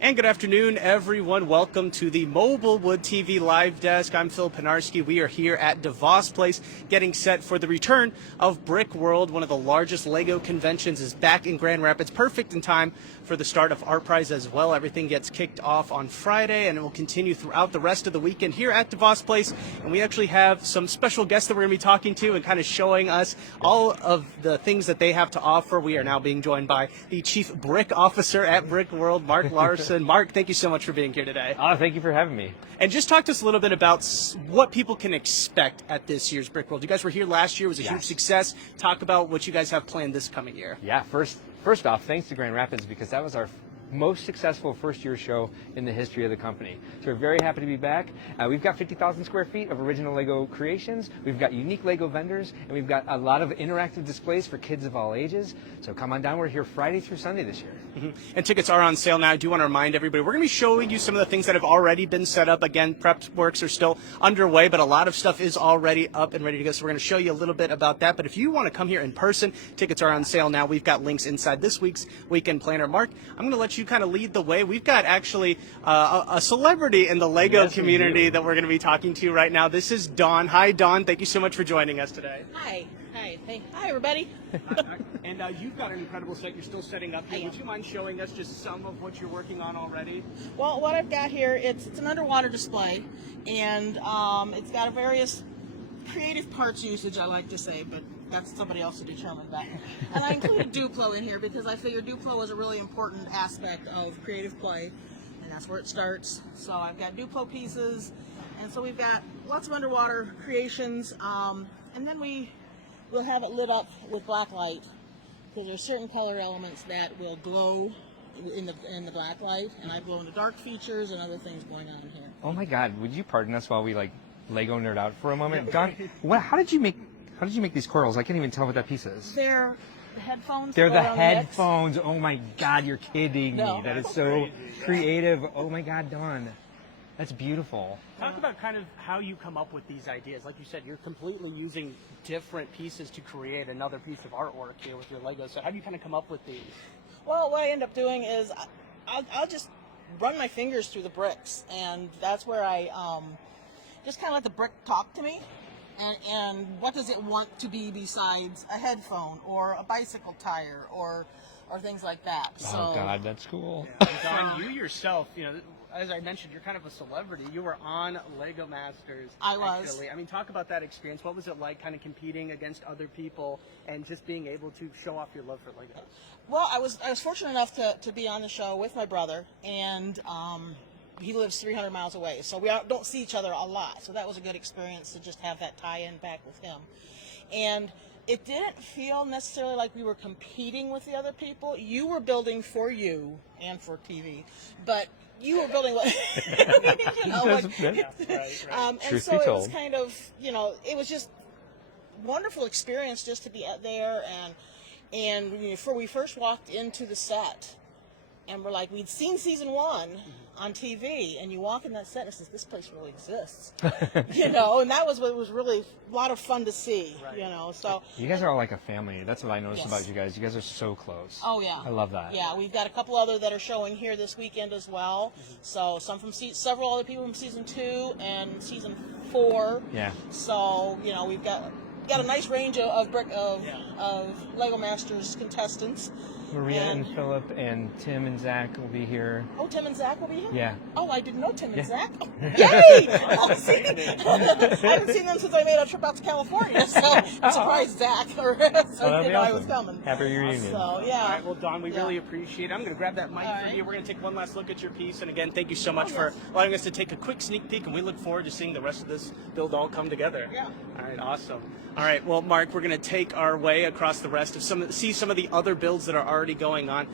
And good afternoon, everyone. Welcome to the Mobile Wood TV Live Desk. I'm Phil Penarski. We are here at DeVos Place getting set for the return of Brickworld. One of the largest LEGO conventions is back in Grand Rapids. Perfect in time for the start of Art Prize as well. Everything gets kicked off on Friday and it will continue throughout the rest of the weekend here at DeVos Place. And we actually have some special guests that we're going to be talking to and kind of showing us all of the things that they have to offer. We are now being joined by the Chief Brick Officer at Brickworld, Mark Larson. Mark, thank you so much for being here today. Oh, thank you for having me. And just talk to us a little bit about what people can expect at this year's Brickworld. You guys were here last year. It was a huge success. Talk about what you guys have planned this coming year. Yeah, first off, thanks to Grand Rapids because that was our most successful first-year show in the history of the company. So we're very happy to be back. We've got 50,000 square feet of original LEGO creations. We've got unique LEGO vendors, and we've got a lot of interactive displays for kids of all ages. So come on down. We're here Friday through Sunday this year. And tickets are on sale now. I do want to remind everybody, we're going to be showing you some of the things that have already been set up. Again, prep works are still underway, but a lot of stuff is already up and ready to go. So we're going to show you a little bit about that. But if you want to come here in person, tickets are on sale now. We've got links inside this week's Weekend Planner. Mark, I'm going to let you kind of lead the way. We've got actually a celebrity in the LEGO community that we're going to be talking to right now. This is Dawn. Hi, Dawn. Thank you so much for joining us today. Hi. Hi. Hey. Hi, everybody. And you've got an incredible set. You're still setting up here. Would you mind showing us just some of what you're working on already? Well, what I've got here, it's an underwater display, and it's got a various creative parts usage, I like to say, but that's somebody else to determine that. And I included Duplo in here because I figured Duplo is a really important aspect of creative play, and that's where it starts. So I've got Duplo pieces, and so we've got lots of underwater creations, and then we'll have it lit up with black light because there's certain color elements that will glow in the black light, and I glow in the dark features and other things going on here. Oh my God! Would you pardon us while we LEGO nerd out for a moment? Dawn, how did you make these corals? I can't even tell what that piece is. They're the headphones. They're the headphones. Oh my God! You're kidding me. That is so creative. Oh my God, Dawn. That's beautiful. Talk about kind of how you come up with these ideas. Like you said, you're completely using different pieces to create another piece of artwork here with your LEGO set. How do you kind of come up with these? Well, what I end up doing is I'll just run my fingers through the bricks, and that's where I just kind of let the brick talk to me. And what does it want to be besides a headphone or a bicycle tire or things like that? Oh God, that's cool. Yeah. Dawn, you yourself, as I mentioned, you're kind of a celebrity. You were on LEGO Masters. I was. Actually. I mean, talk about that experience. What was it like kind of competing against other people and just being able to show off your love for LEGO? Well, I was fortunate enough to be on the show with my brother, and he lives 300 miles away, so we don't see each other a lot. So that was a good experience to just have that tie-in back with him. And it didn't feel necessarily like we were competing with the other people. You were building for you and for TV, but you were building what and so it was kind of, it was just wonderful experience just to be out there and before we first walked into the set and we're like, we'd seen season 1 on TV, and you walk in that set and it says, this place really exists. And that was what was really a lot of fun to see, so. You guys are all like a family. That's what I noticed about you guys. You guys are so close. Oh, yeah. I love that. Yeah, we've got a couple other that are showing here this weekend as well. So some from several other people from season 2 and season 4. Yeah. So, we've got a nice range of LEGO Masters contestants. Maria and Philip and Tim and Zach will be here. Oh, Tim and Zach will be here? Yeah. Oh, I didn't know Tim and Zach. Oh, yay! I haven't seen them since I made a trip out to California, so I'm surprised Zach I was coming. Happy reunion. So, yeah. All right, well, Dawn, we really appreciate it. I'm going to grab that mic for you. We're going to take one last look at your piece. And again, thank you so much for allowing us to take a quick sneak peek, and we look forward to seeing the rest of this build all come together. Yeah. All right, awesome. All right, well, Mark, we're going to take our way across the rest of see some of the other builds that are already going on.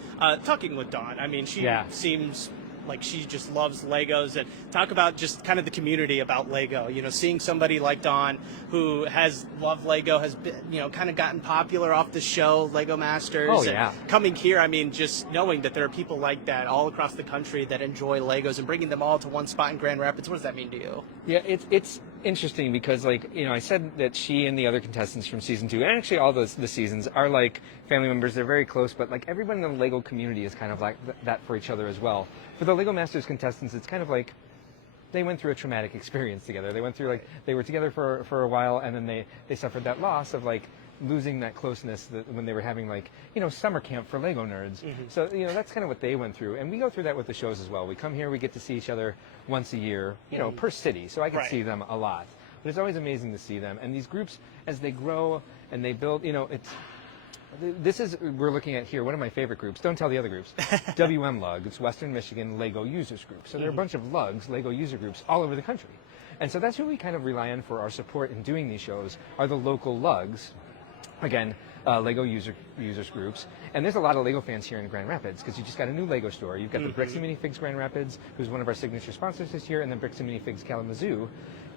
Talking with Dawn, I mean, she seems like she just loves Legos, and talk about just kind of the community about Lego. Seeing somebody like Dawn who has loved Lego, has been, kind of gotten popular off the show, Lego Masters. Oh, yeah. And coming here, I mean, just knowing that there are people like that all across the country that enjoy Legos and bringing them all to one spot in Grand Rapids. What does that mean to you? Yeah, it's interesting because, like, you know, I said that she and the other contestants from season 2, and actually all the seasons, are like family members. They're very close, but like everyone in the Lego community is kind of like that for each other as well. For the Lego Masters contestants, it's kind of like they went through a traumatic experience together. They went through, like, they were together for a while, and then they suffered that loss of, like, losing that closeness when they were having, like, you know, summer camp for Lego nerds. So, you know, that's kind of what they went through. And we go through that with the shows as well. We come here, we get to see each other once a year, you know, per city. So I get to see them a lot. But it's always amazing to see them. And these groups, as they grow and they build, you know, we're looking at here, one of my favorite groups. Don't tell the other groups. WM Lug, it's Western Michigan Lego Users Group. So there are a bunch of lugs, Lego user groups, all over the country. And so that's who we kind of rely on for our support in doing these shows, are the local lugs. Again, Lego users groups. And there's a lot of Lego fans here in Grand Rapids because you just got a new Lego store. You've got the Bricks and Minifigs Grand Rapids, who's one of our signature sponsors this year, and then Bricks and Minifigs Kalamazoo.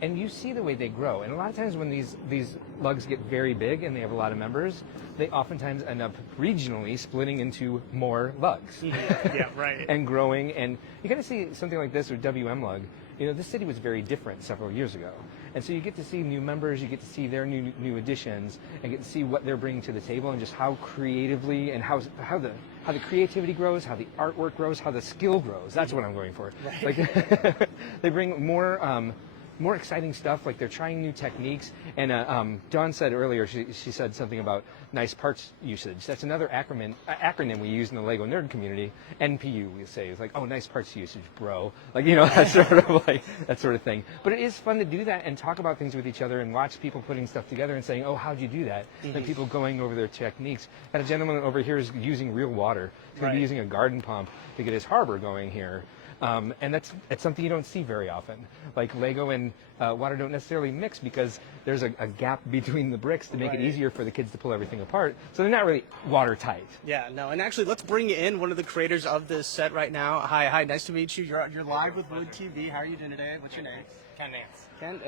And you see the way they grow. And a lot of times when these lugs get very big and they have a lot of members, they oftentimes end up regionally splitting into more lugs. Yeah, right. And growing. And you got to see something like this with WM Lug. You know, this city was very different several years ago. And so you get to see new members, you get to see their new additions, and get to see what they're bringing to the table, and just how creatively and how the creativity grows, how the artwork grows, how the skill grows. That's what I'm going for. Right. Like they bring more exciting stuff, like they're trying new techniques. And Dawn said earlier, she said something about nice parts usage. That's another acronym we use in the Lego nerd community. NPU, we say. It's like, oh, nice parts usage, bro. Like, you know, that sort of thing. But it is fun to do that and talk about things with each other and watch people putting stuff together and saying, oh, how'd you do that? And people going over their techniques. Got a gentleman over here is using real water. He's going to be using a garden pump to get his harbor going here. And that's something you don't see very often. Like Lego and water don't necessarily mix because there's a gap between the bricks to make it easier for the kids to pull everything apart. So they're not really watertight. Yeah, no. And actually, let's bring in one of the creators of this set right now. Hi, nice to meet you. You're live with Wood TV. How are you doing today? What's your name? Ken Nance. Ken,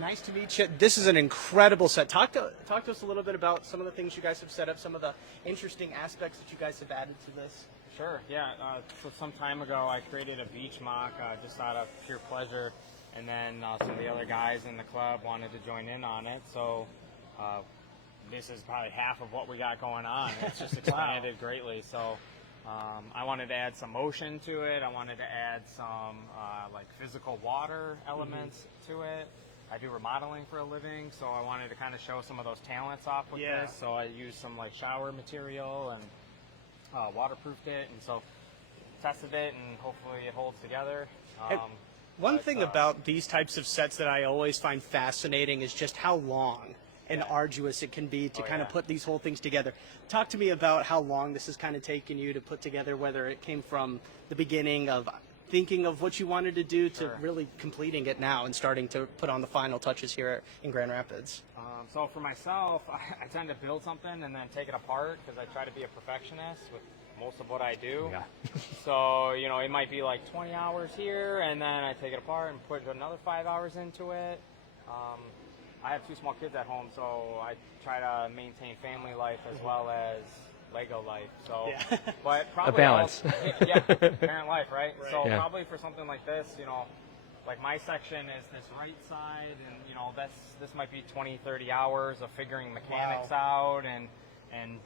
nice to meet you. This is an incredible set. Talk to us a little bit about some of the things you guys have set up, some of the interesting aspects that you guys have added to this. Sure, yeah. So some time ago, I created a beach mock just out of pure pleasure, and then some of the other guys in the club wanted to join in on it. So this is probably half of what we got going on. It's just expanded greatly. So I wanted to add some motion to it. I wanted to add some like physical water elements to it. I do remodeling for a living, so I wanted to kind of show some of those talents off with this. So I used some like shower material and waterproofed it, and so tested it, and hopefully it holds together. One thing about these types of sets that I always find fascinating is just how long and arduous it can be to kind of put these whole things together. Talk to me about how long this has kind of taken you to put together, whether it came from the beginning of thinking of what you wanted to do to really completing it now and starting to put on the final touches here in Grand Rapids. So for myself, I tend to build something and then take it apart because I try to be a perfectionist with most of what I do. Yeah. So, you know, it might be like 20 hours here, and then I take it apart and put another 5 hours into it. I have 2 small kids at home, so I try to maintain family life as well as Lego life. So, but probably a balance. Parent life, right? So probably for something like this, you know, like my section is this right side, and you know, this might be 20, 30 hours of figuring mechanics out and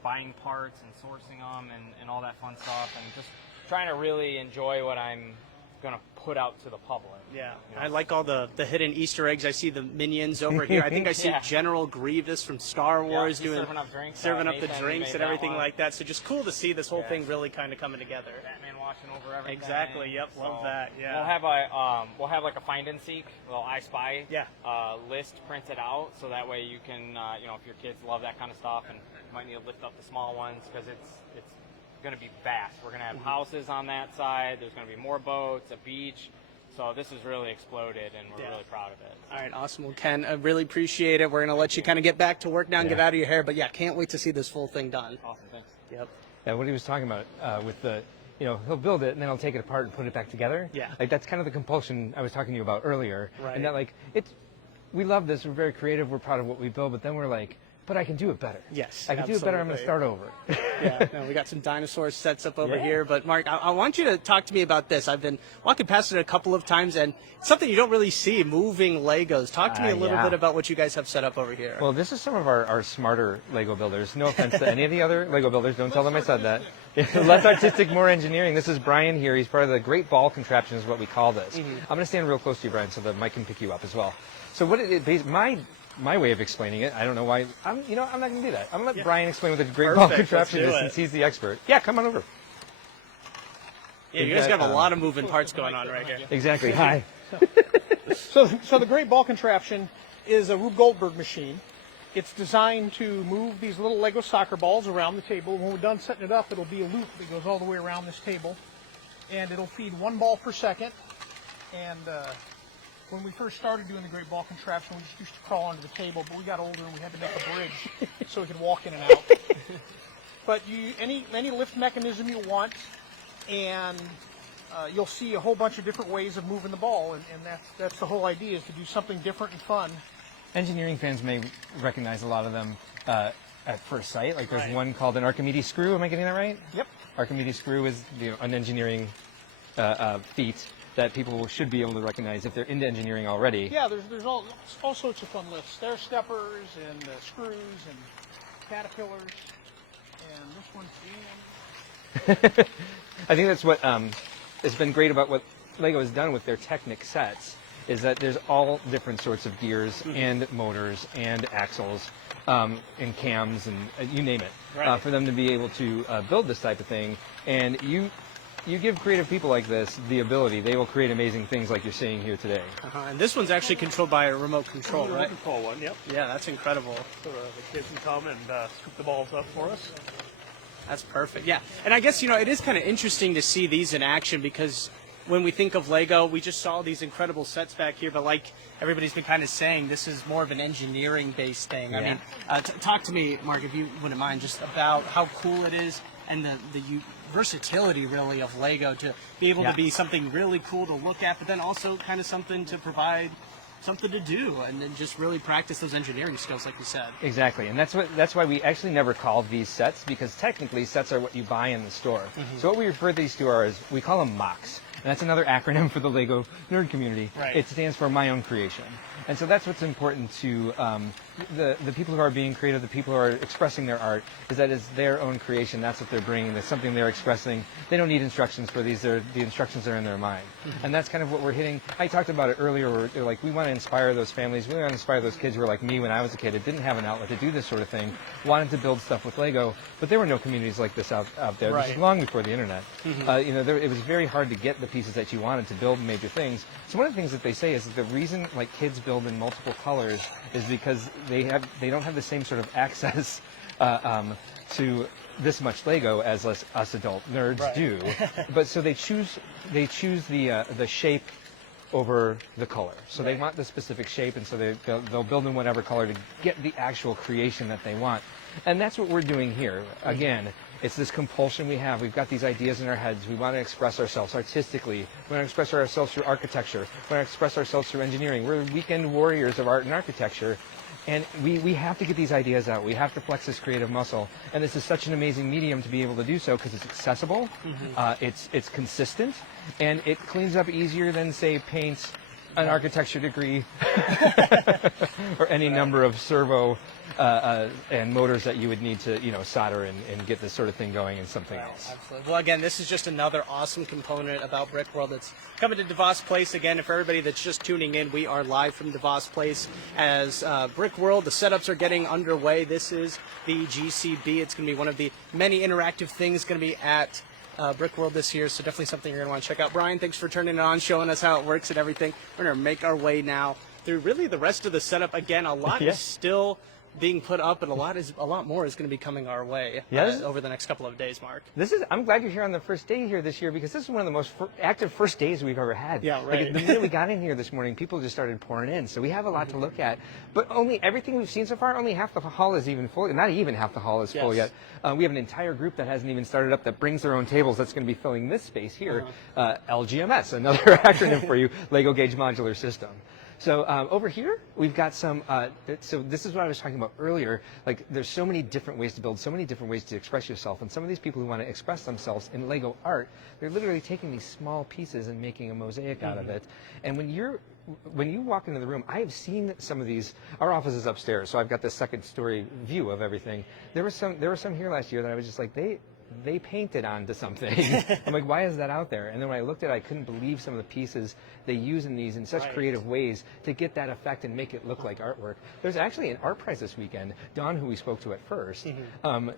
buying parts and sourcing them and all that fun stuff, and just trying to really enjoy what I'm going to put out to the public. Yeah, you know? I like all the hidden Easter eggs. I see the minions over here. I think I see General Grievous from Star Wars doing serving up the drinks and everything like that. So just cool to see this whole thing really kind of coming together. Batman watching over everything. Exactly. Yep. Love that. Yeah. We'll have like a find and seek, little I Spy list printed out, so that way you can you know, if your kids love that kind of stuff, and you might need to lift up the small ones because it's going to be vast. We're going to have houses on that side. There's going to be more boats, a beach. So this has really exploded, and we're really proud of it. All right, awesome. Well, Ken, I really appreciate it. We're going to let you kind of get back to work now and get out of your hair. But yeah, can't wait to see this full thing done. Awesome, thanks. Yep. Yeah, what he was talking about with the, you know, he'll build it and then he'll take it apart and put it back together. Yeah. Like that's kind of the compulsion I was talking to you about earlier. Right. And that like we love this. We're very creative. We're proud of what we build. But then we're like, but I can do it better. Yes, I can do it better. I'm going to start over. Yeah, no, we got some dinosaur sets up over Yeah. here. But Mark, I want you to talk to me about this. I've been walking past it a couple of times, and it's something you don't really see, moving Legos. Talk to me a little Yeah. bit about what you guys have set up over here. Well, this is some of our smarter Lego builders. No offense to any of the other Lego builders. Don't tell them I said that. Less artistic, more engineering. This is Brian here. He's part of the Great Ball Contraption is what we call this. I'm going to stand real close to you, Brian, so the mic can pick you up as well. So what it is, my way of explaining it, I don't know why, I'm not going to do that. I'm going to let Brian explain what the Great Ball Contraption is since he's the expert. Yeah, come on over. Yeah, you guys got a lot of moving parts going on right here. Exactly. Hi. So the Great Ball Contraption is a Rube Goldberg machine. It's designed to move these little Lego soccer balls around the table. When we're done setting it up, it'll be a loop that goes all the way around this table. And it'll feed 1 ball per second. And when we first started doing the Great Ball Contraption, we just used to crawl under the table, but we got older and we had to make a bridge so we could walk in and out. But any lift mechanism you want, and you'll see a whole bunch of different ways of moving the ball, and that's the whole idea, is to do something different and fun. Engineering fans may recognize a lot of them at first sight. Like there's one called an Archimedes screw. Am I getting that right? Yep. Archimedes screw is an engineering feat that people should be able to recognize if they're into engineering already. Yeah, there's all sorts of fun lifts. Stair steppers and screws and caterpillars, and this one's I think that's what has been great about what Lego has done with their Technic sets, is that there's all different sorts of gears and motors and axles and cams and you name it, for them to be able to build this type of thing. And you give creative people like this the ability, they will create amazing things like you're seeing here today. And this one's actually controlled by a remote control, right? Remote control one, yep. Yeah, that's incredible. So the kids can come and scoop the balls up for us. That's perfect. Yeah, and I guess, it is kind of interesting to see these in action, because when we think of Lego, we just saw these incredible sets back here, but like everybody's been kind of saying, this is more of an engineering-based thing. I mean, talk to me, Mark, if you wouldn't mind, just about how cool it is and the versatility, really, of Lego to be able to be something really cool to look at, but then also kind of something to provide something to do and then just really practice those engineering skills, like you said. Exactly, and that's why we actually never call these sets, because technically sets are what you buy in the store. So what we refer these to are, we call them MOCs. And that's another acronym for the Lego nerd community. Right. It stands for My Own Creation. And so that's what's important to the people who are being creative, the people who are expressing their art, is that it's their own creation. That's what they're bringing. That's something they're expressing. They don't need instructions for these. The instructions are in their mind. And that's kind of what we're hitting. I talked about it earlier, where they're like, we want to inspire those families. We want to inspire those kids who were like me when I was a kid, that didn't have an outlet to do this sort of thing, wanted to build stuff with Lego, but there were no communities like this out there. This is long before the internet. It was very hard to get the pieces that you wanted to build major things. So one of the things that they say is that the reason like kids build in multiple colors is because they don't have the same sort of access to this much Lego as us adult nerds do. But so they choose the shape over the color. So they want the specific shape, and so they'll build in whatever color to get the actual creation that they want. And that's what we're doing here. Again, it's this compulsion we have. We've got these ideas in our heads. We want to express ourselves artistically. We want to express ourselves through architecture. We want to express ourselves through engineering. We're weekend warriors of art and architecture. And we have to get these ideas out. We have to flex this creative muscle. And this is such an amazing medium to be able to do so, because it's accessible, it's consistent, and it cleans up easier than, say, paint, an architecture degree, or any number of servo and motors that you would need to, solder and get this sort of thing going in something else. Absolutely. Well, again, this is just another awesome component about Brickworld that's coming to DeVos Place. Again, for everybody that's just tuning in, we are live from DeVos Place as Brickworld. The setups are getting underway. This is the GCB. It's going to be one of the many interactive things going to be at Brickworld this year, so definitely something you're going to want to check out. Brian, thanks for turning it on, showing us how it works and everything. We're going to make our way now through really the rest of the setup. Again, a lot is still being put up, and a lot more is going to be coming our way over the next couple of days, Mark. I'm glad you're here on the first day here this year, because this is one of the most active first days we've ever had. Yeah, right. Like, the minute we got in here this morning, people just started pouring in, so we have a lot to look at. But everything we've seen so far, only half the hall is even full. Not even half the hall is full yet. We have an entire group that hasn't even started up that brings their own tables that's going to be filling this space here. LGMS, another acronym for you, Lego Gauge Modular System. So over here, we've got some, so this is what I was talking about earlier. Like, there's so many different ways to build, so many different ways to express yourself. And some of these people who want to express themselves in Lego art, they're literally taking these small pieces and making a mosaic out of it. And when you walk into the room, I have seen some of these. Our office is upstairs, so I've got this second story view of everything. There were some here last year that I was just like, they painted onto something. I'm like, why is that out there? And then when I looked at it, I couldn't believe some of the pieces they use in these in such creative ways to get that effect and make it look like artwork. There's actually an art prize this weekend. Dawn, who we spoke to at first,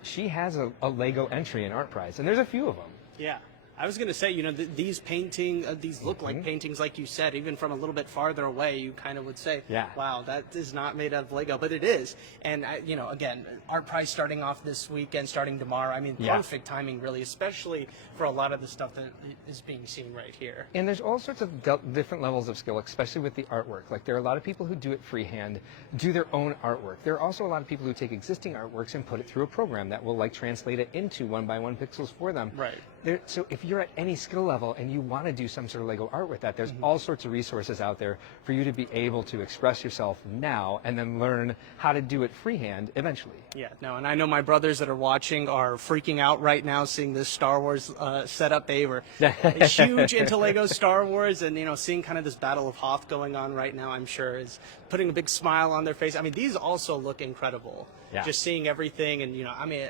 she has a Lego entry in art prize, and there's a few of them. Yeah. I was going to say, you know, these these look like paintings, like you said, even from a little bit farther away, you kind of would say, wow, that is not made out of Lego, but it is. And, you know, again, art prize starting off this weekend, starting tomorrow. I mean, perfect timing, really, especially for a lot of the stuff that is being seen right here. And there's all sorts of different levels of skill, especially with the artwork. Like, there are a lot of people who do it freehand, do their own artwork. There are also a lot of people who take existing artworks and put it through a program that will, like, translate it into 1x1 pixels for them. Right. So if you're at any skill level and you want to do some sort of Lego art with that, there's all sorts of resources out there for you to be able to express yourself now and then learn how to do it freehand eventually. Yeah, no, and I know my brothers that are watching are freaking out right now seeing this Star Wars setup. They were huge into Lego Star Wars, and, you know, seeing kind of this Battle of Hoth going on right now, I'm sure is putting a big smile on their face. I mean, these also look incredible. Yeah. Just seeing everything, and, you know, I mean,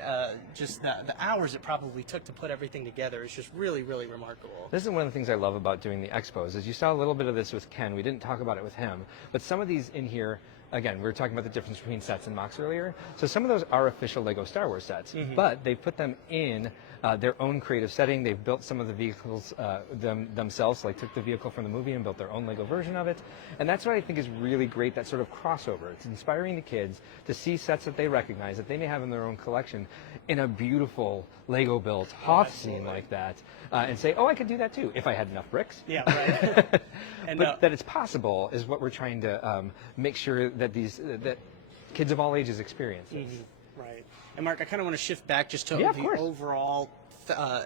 just the hours it probably took to put everything together is just really, really remarkable. This is one of the things I love about doing the expos, is you saw a little bit of this with Ken. We didn't talk about it with him, but some of these in here, again, we were talking about the difference between sets and mocks earlier. So some of those are official Lego Star Wars sets, but they put them in their own creative setting. They've built some of the vehicles themselves, like took the vehicle from the movie and built their own Lego version of it. And that's what I think is really great, that sort of crossover. It's inspiring the kids to see sets that they recognize, that they may have in their own collection, in a beautiful Lego-built Hoth scene like that, and say, oh, I could do that too, if I had enough bricks. Yeah, right. And, but that it's possible is what we're trying to make sure that that kids of all ages experience this. Right. And Mark, I kind of want to shift back just to of the course. overall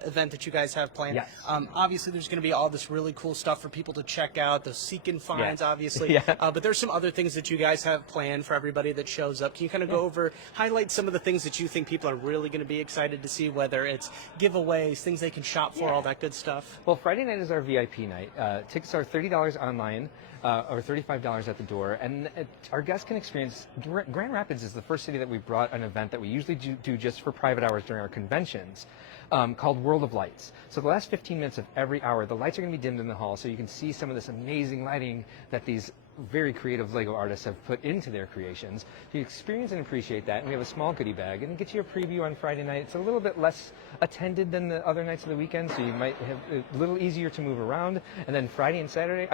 event that you guys have planned. Yes. Obviously, there's going to be all this really cool stuff for people to check out, the seek and finds, obviously. Yeah. But there's some other things that you guys have planned for everybody that shows up. Can you kind of go over, highlight some of the things that you think people are really going to be excited to see, whether it's giveaways, things they can shop for, all that good stuff? Well, Friday night is our VIP night. Tickets are $30 online. Or $35 at the door, and our guests can experience. Grand Rapids is the first city that we brought an event that we usually do just for private hours during our conventions, called World of Lights. So the last 15 minutes of every hour, the lights are going to be dimmed in the hall, so you can see some of this amazing lighting that these very creative Lego artists have put into their creations. You experience and appreciate that, and we have a small goodie bag, and it gets you a preview on Friday night. It's a little bit less attended than the other nights of the weekend, so you might have a little easier to move around. And then Saturday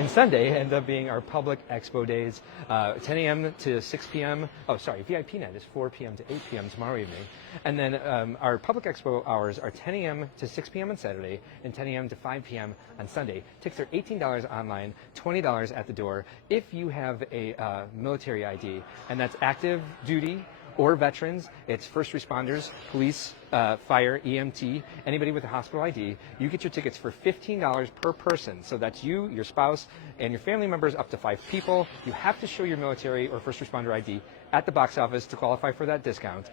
and Sunday end up being our public expo days, 10 a.m. to 6 p.m. Oh, sorry, VIP night is 4 p.m. to 8 p.m. tomorrow evening. And then our public expo hours are 10 a.m. to 6 p.m. on Saturday and 10 a.m. to 5 p.m. on Sunday. Tickets are $18 online, $20 at the door if you have a military ID, and that's active duty or veterans. It's first responders, police, fire, EMT, anybody with a hospital ID. You get your tickets for $15 per person. So that's you, your spouse, and your family members, up to 5 people. You have to show your military or first responder ID at the box office to qualify for that discount.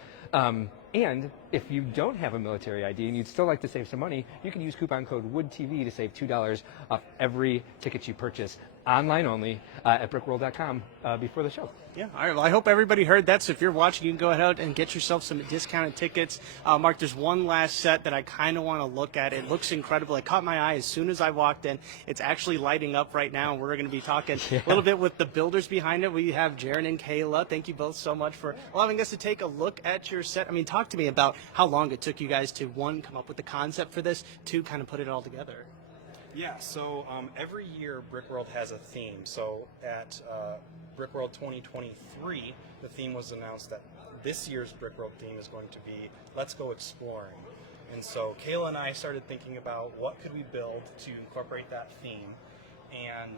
And if you don't have a military ID and you'd still like to save some money, you can use coupon code WOODTV to save $2 off every ticket you purchase, online only, at brickworld.com before the show. Yeah, all right. Well, I hope everybody heard that. So if you're watching, you can go ahead and get yourself some discounted tickets. Mark, there's one last set that I kind of want to look at. It looks incredible. It caught my eye as soon as I walked in. It's actually lighting up right now, and we're going to be talking a little bit with the builders behind it. We have Jaron and Kayla. Thank you both so much for allowing us to take a look at your set. I mean, talk to me about how long it took you guys to, one, come up with the concept for this, two, kind of put it all together. Yeah, so every year Brickworld has a theme. So at Brickworld 2023, the theme was announced that this year's Brickworld theme is going to be Let's Go Exploring. And so Kayla and I started thinking about what could we build to incorporate that theme. And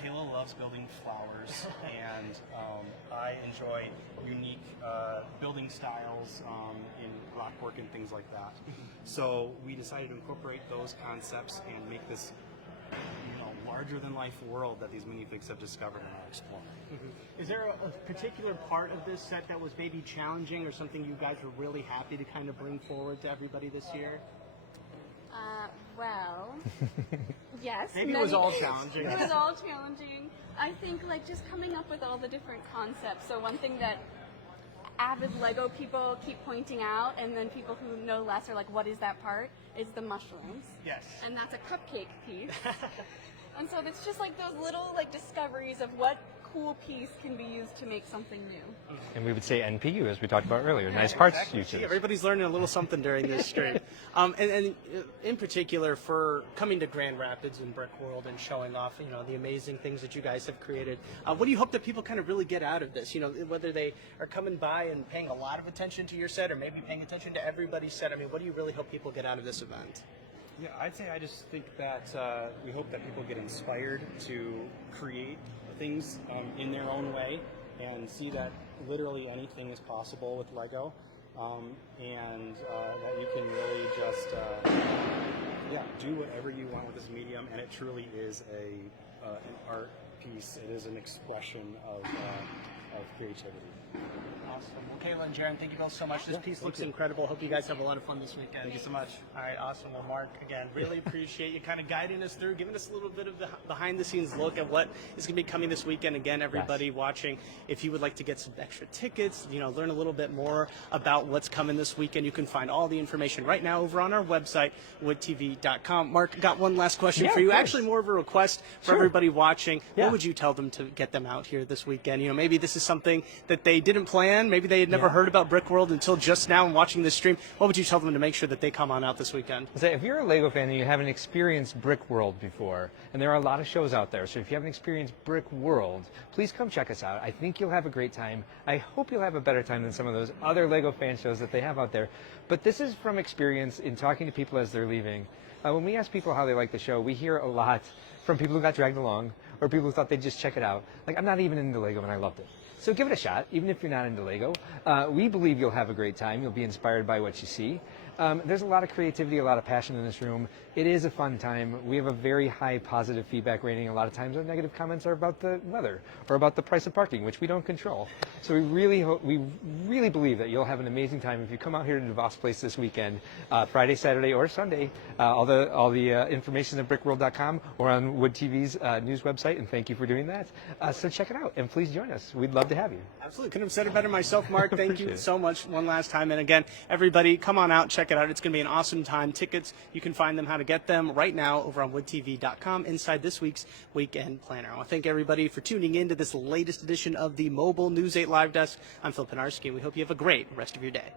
Kayla loves building flowers, and I enjoy unique building styles in clockwork and things like that. So we decided to incorporate those concepts and make this, larger-than-life world that these minifigs have discovered and are exploring. Is there a particular part of this set that was maybe challenging or something you guys were really happy to kind of bring forward to everybody this year? Well, yes. Maybe it was all challenging. It was all challenging. I think like just coming up with all the different concepts. So one thing that avid Lego people keep pointing out, and then people who know less are like, what is that part? It's the mushrooms. Yes. And that's a cupcake piece. And so it's just like those little like discoveries of what cool piece can be used to make something new. And we would say NPU, as we talked about earlier. Nice parts Exactly. usage. See, everybody's learning a little something during this stream. And in particular, for coming to Grand Rapids and Brickworld and showing off, the amazing things that you guys have created. What do you hope that people kind of really get out of this? Whether they are coming by and paying a lot of attention to your set or maybe paying attention to everybody's set. I mean, what do you really hope people get out of this event? Yeah, I'd say I just think that we hope that people get inspired to create things in their own way and see that literally anything is possible with Lego, and that you can really just do whatever you want with this medium, and it truly is an art piece. It is an expression of creativity. Awesome. Well, Kayla and Jaron, thank you both so much. This piece looks incredible. Hope you guys have a lot of fun this weekend. Thank you so much. All right, awesome. Well, Mark, again, really appreciate you kind of guiding us through, giving us a little bit of the behind-the-scenes look at what is going to be coming this weekend. Again, everybody watching, if you would like to get some extra tickets, learn a little bit more about what's coming this weekend, you can find all the information right now over on our website, woodtv.com. Mark, got one last question for you. Actually, more of a request for everybody watching. What would you tell them to get them out here this weekend? Maybe this is something that they didn't plan. Maybe they had never heard about Brickworld until just now and watching this stream. What would you tell them to make sure that they come on out this weekend? So if you're a Lego fan and you haven't experienced Brickworld before, and there are a lot of shows out there, so if you haven't experienced Brickworld, please come check us out. I think you'll have a great time. I hope you'll have a better time than some of those other Lego fan shows that they have out there. But this is from experience in talking to people as they're leaving. When we ask people how they like the show, we hear a lot from people who got dragged along or people who thought they'd just check it out. Like, I'm not even into Lego and I loved it. So give it a shot, even if you're not into Lego. We believe you'll have a great time. You'll be inspired by what you see. There's a lot of creativity, a lot of passion in this room. It is a fun time. We have a very high positive feedback rating. A lot of times our negative comments are about the weather or about the price of parking, which we don't control. So we really believe that you'll have an amazing time if you come out here to DeVos Place this weekend, Friday, Saturday, or Sunday. All the information at brickworld.com or on Wood TV's news website, and thank you for doing that. So check it out, and please join us. We'd love to have you. Absolutely. Couldn't have said it better myself, Mark. Thank you so much one last time. And again, everybody, come on out, check it out. It's going to be an awesome time. Tickets, you can find them, how to get them right now over on woodtv.com inside this week's Weekend Planner. I want to thank everybody for tuning in to this latest edition of the Mobile News 8 Live Desk. I'm Phil Penarski, and we hope you have a great rest of your day.